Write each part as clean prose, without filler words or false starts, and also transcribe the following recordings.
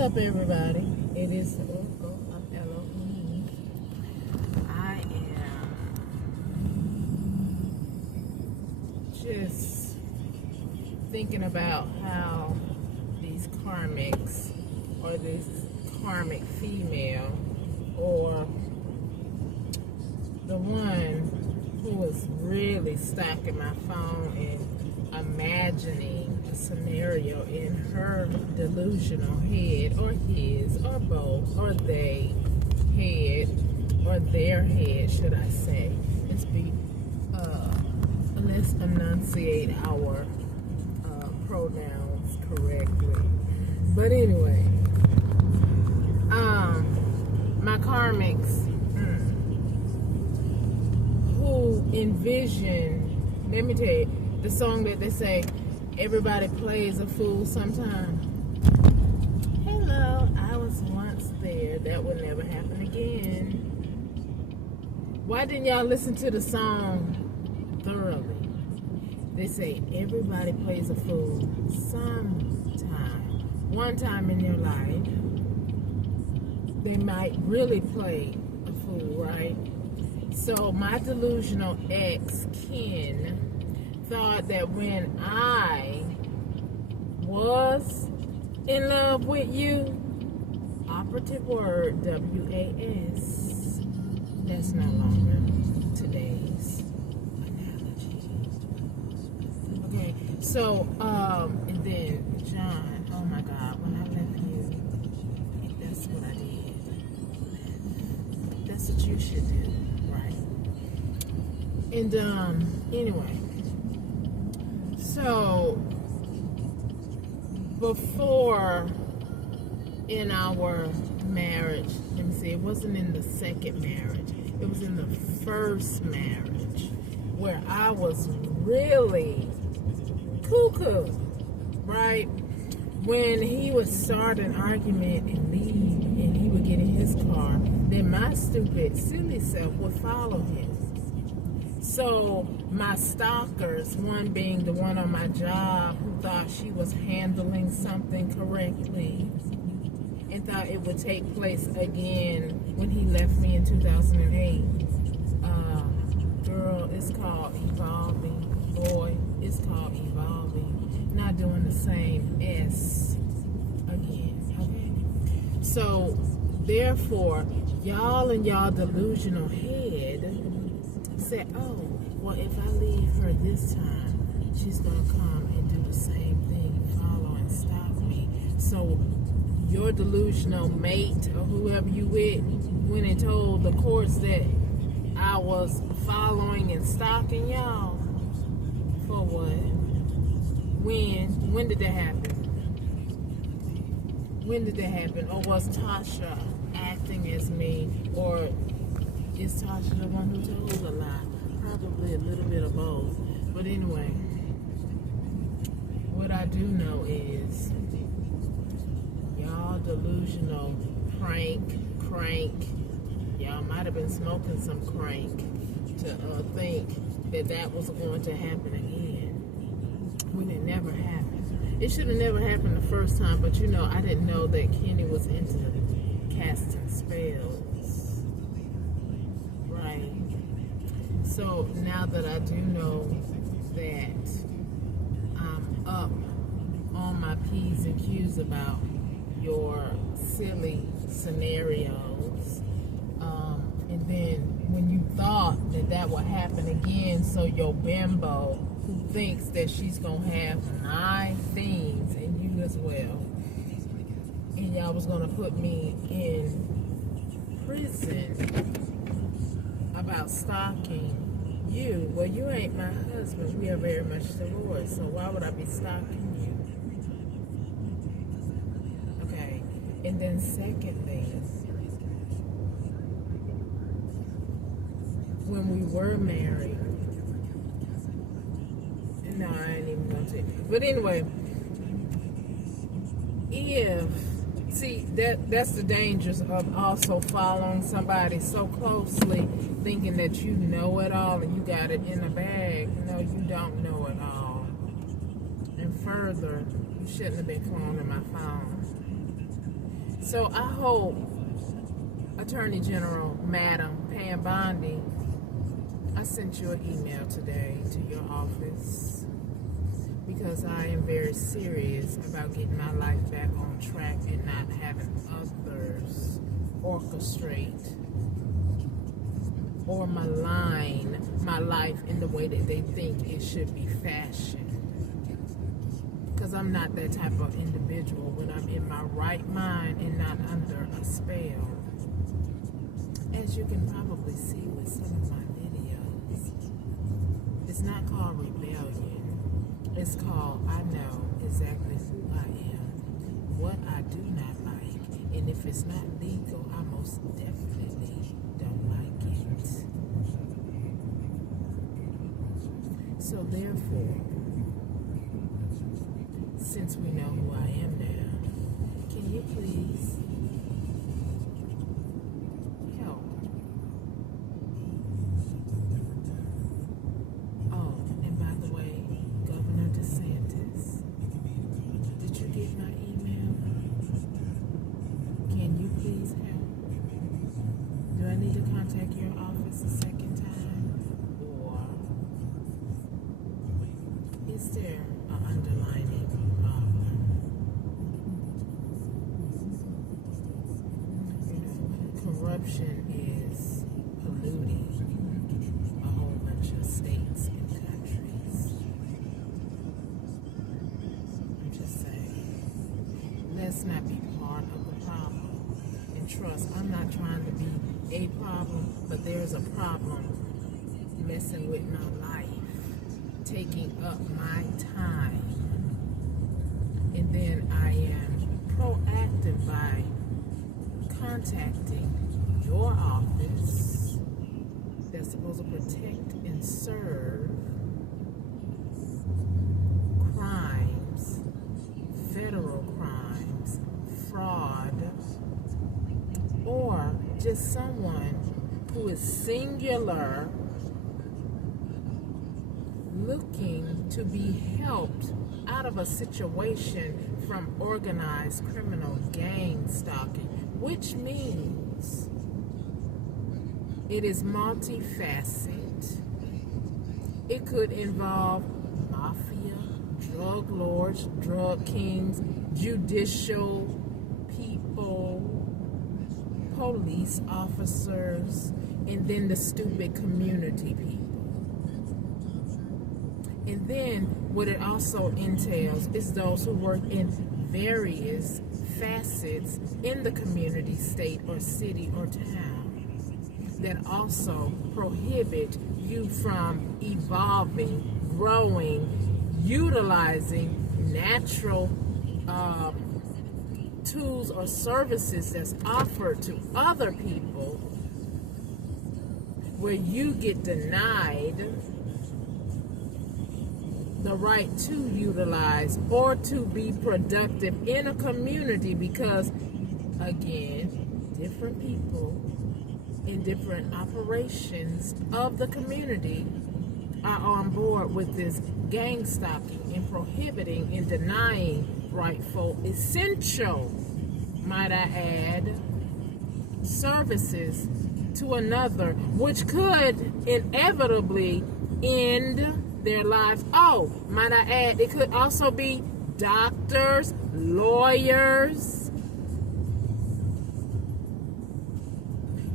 up, everybody? It is I'm Elohim. I am just thinking about how these karmics, or this karmic female, or the one who was really stalking my phone and imagining a scenario in her delusional head, or his, or both, or they head, or their head, should I say. Let's enunciate our pronouns correctly. But anyway, my karmics who envision, let me tell you, the song that they say, everybody plays a fool sometime. Hello, I was once there. That would never happen again. Why didn't y'all listen to the song thoroughly? They say everybody plays a fool sometime. One time in your life, they might really play a fool, right? So my delusional ex, Ken, thought that when I was in love with you, operative word, W-A-S, that's no longer today's analogy. Okay, so, and then John, oh my God, when I left you, that's what I did. That's what you should do, right? And, anyway. So, before in our marriage, let me see, it wasn't in the second marriage, it was in the first marriage, where I was really cuckoo, right? When he would start an argument and leave, and he would get in his car, then my stupid, silly self would follow him. So my stalkers, one being the one on my job who thought she was handling something correctly and thought it would take place again when he left me in 2008. Girl, it's called evolving. Boy, it's called evolving. Not doing the same S again, okay? So, therefore, y'all in y'all delusional head said, oh, well, if I leave her this time, she's going to come and do the same thing, follow and stop me. So your delusional mate or whoever you with went and told the courts that I was following and stalking y'all. For what? When did that happen? When did that happen? Or was Tasha acting as me? Or is Tasha the one who told a lie? Probably a little bit of both. But anyway, what I do know is y'all delusional crank. Y'all might have been smoking some crank to think that was going to happen again when it never happened. It should have never happened the first time, but you know, I didn't know that Kenny was into casting spells. Right. So now that I do know that I'm up on my P's and Q's about your silly scenarios, and then when you thought that would happen again, so your bimbo who thinks that she's gonna have my things and you as well, and y'all was gonna put me in prison about stalking you. Well, you ain't my husband. We are very much divorced, so why would I be stalking you? Okay. And then secondly, when we were married, no, I ain't even gonna tell you. But anyway, that's the dangers of also following somebody so closely, thinking that you know it all and you got it in a bag. No, you don't know it all. And further, you shouldn't have been cloning my phone. So I hope Attorney General Madam Pam Bondi, I sent you an email today to your office because I am very serious about getting my life back on track and not having others orchestrate or malign my life in the way that they think it should be fashioned. Because I'm not that type of individual when I'm in my right mind and not under a spell. As you can probably see with some of my videos, it's not called rebellion. It's called I know exactly who I am, what I do not like, and if it's not legal, I most definitely don't like it. So therefore, since we know who I am now, can you please help? Oh, and by the way, Governor DeSantis, did you get my email? Can you please help? Do I need to contact your office a second time? Or is there an underlying problem? Corruption is polluting a whole bunch of states and countries. I'm just saying, let's not be part of the problem. And trust, I'm not trying to be a problem, but there's a problem messing with my life, taking up my time. And then I am proactive by contacting your office that's supposed to protect and serve crimes, federal crimes, fraud, or just someone who is singular looking to be helped out of a situation from organized criminal gang stalking, which means it is multifaceted. It could involve mafia, drug lords, drug kings, judicial people, police officers, and then the stupid community people. And then what it also entails is those who work in various facets in the community, state, or city, or town that also prohibit you from evolving, growing, utilizing natural tools or services that's offered to other people where you get denied the right to utilize or to be productive in a community because, again, different people in different operations of the community are on board with this gang stalking and prohibiting and denying rightful, essential, might I add, services to another, which could inevitably end their lives. Oh, might I add, it could also be doctors, lawyers,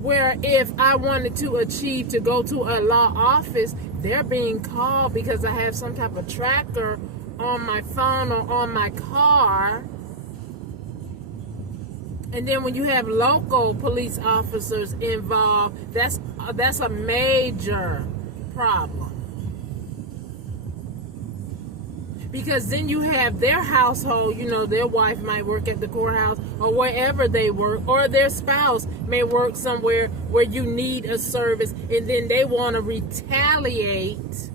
where if I wanted to achieve to go to a law office, they're being called because I have some type of tracker on my phone or on my car. And then when you have local police officers involved, that's a major problem. Because then you have their household, their wife might work at the courthouse or wherever they work, or their spouse may work somewhere where you need a service, and then they want to retaliate.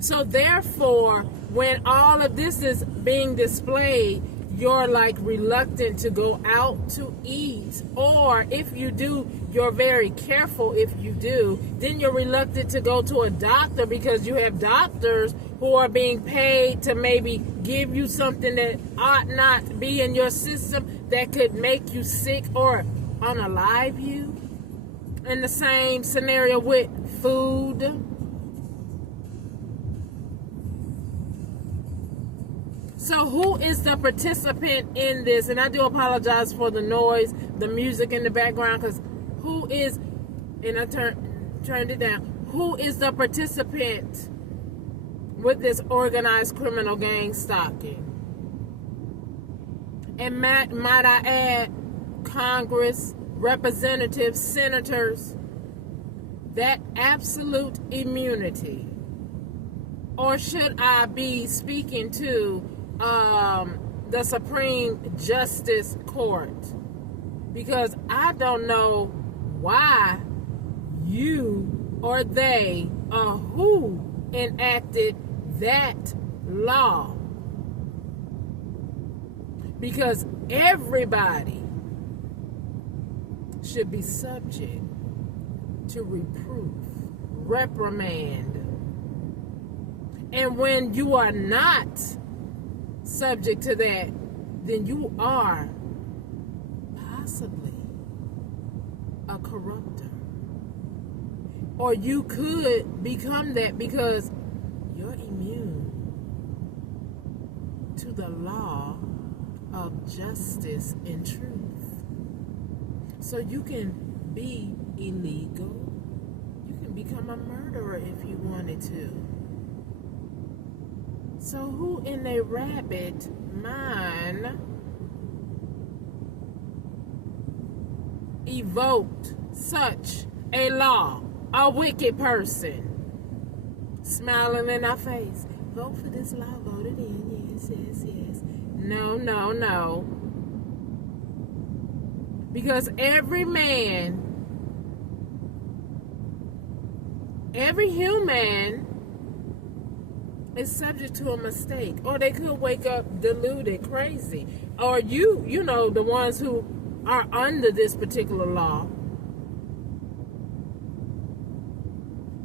So therefore, when all of this is being displayed, you're like reluctant to go out to eat, or if you do, you're very careful if you do, then you're reluctant to go to a doctor because you have doctors who are being paid to maybe give you something that ought not be in your system that could make you sick or unalive you. In the same scenario with food. So who is the participant in this? And I do apologize for the noise, the music in the background, because who is, and I turned it down, who is the participant with this organized criminal gang stalking? And might I add, Congress, representatives, senators, that absolute immunity? Or should I be speaking to the Supreme Justice Court? Because I don't know why you or they or who enacted that law. Because everybody should be subject to reproof, reprimand. And when you are not subject to that, then you are possibly a corrupter. Or you could become that because you're immune to the law of justice and truth. So you can be illegal. You can become a murderer if you wanted to. So who in their rabbit mind evoked such a law? A wicked person smiling in our face. Vote for this law, vote it in. Yes, yes, yes. No, no, no. Because every man, every human is subject to a mistake. Or they could wake up deluded, crazy. Or you know, the ones who are under this particular law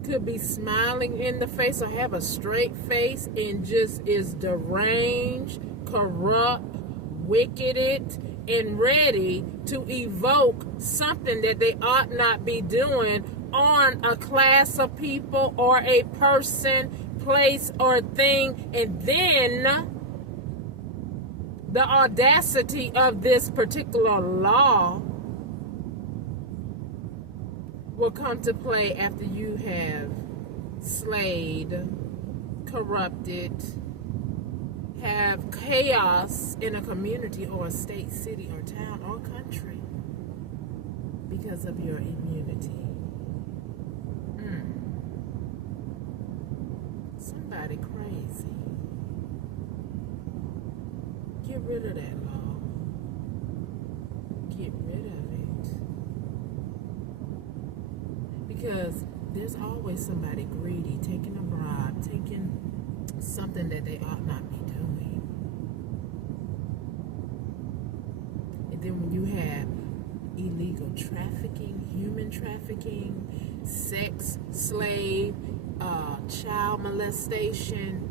could be smiling in the face or have a straight face and just is deranged, corrupt, wicked, and ready to evoke something that they ought not be doing on a class of people or a person, place, or thing. And then the audacity of this particular law will come to play after you have slayed, corrupted, have chaos in a community or a state, city, or town, or country because of your immunity. Somebody crazy. Get rid of that law. Get rid of it. Because there's always somebody greedy, taking a bribe, taking something that they ought not be doing. And then when you have illegal trafficking, human trafficking, sex, slave, child molestation,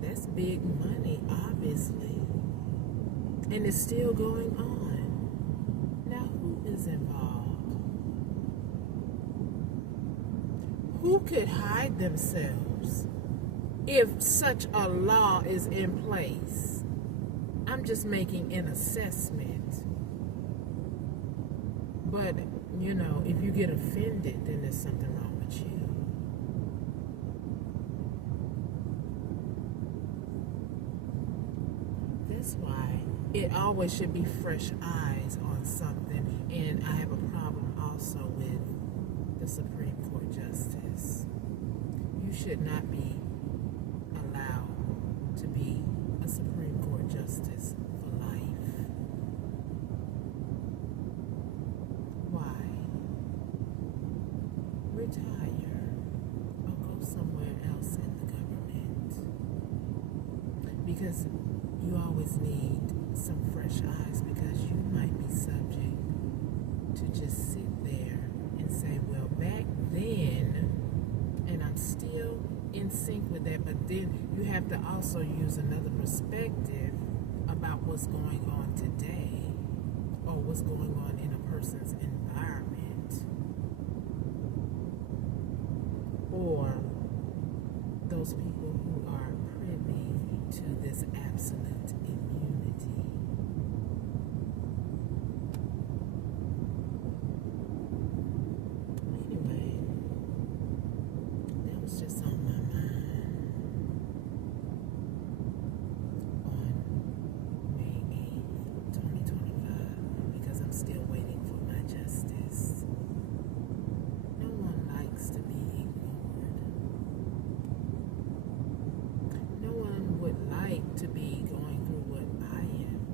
that's big money, obviously. And it's still going on. Now, who is involved? Who could hide themselves if such a law is in place? I'm just making an assessment. But, you know, if you get offended, then there's something wrong with you. That's why it always should be fresh eyes on something. And I have a problem also with the Supreme Court Justice. You should not be allowed to be a Supreme Court Justice for life. Why? Retire or go somewhere else in the government. Because just, you always need some fresh eyes, because you might be subject to just sit there and say, well, back then, and I'm still in sync with that, but then you have to also use another perspective about what's going on today, or what's going on in a person's environment, or those people who are privy to this absolute immunity. Anyway, that was just on my mind on May 8th, 2025, because I'm still waiting for my justice. No one likes to be ignored. No one would like to be going through what I am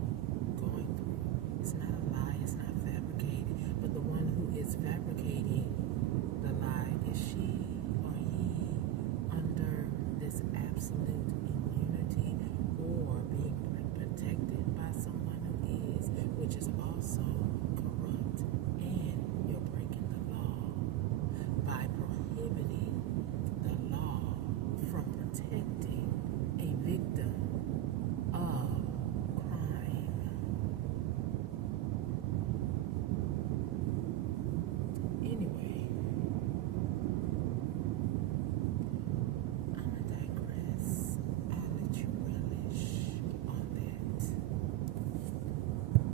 going through. It's not a lie, it's not fabricated. But the one who is fabricating the lie, is she or he under this absolute immunity, or being protected by someone who is, which is a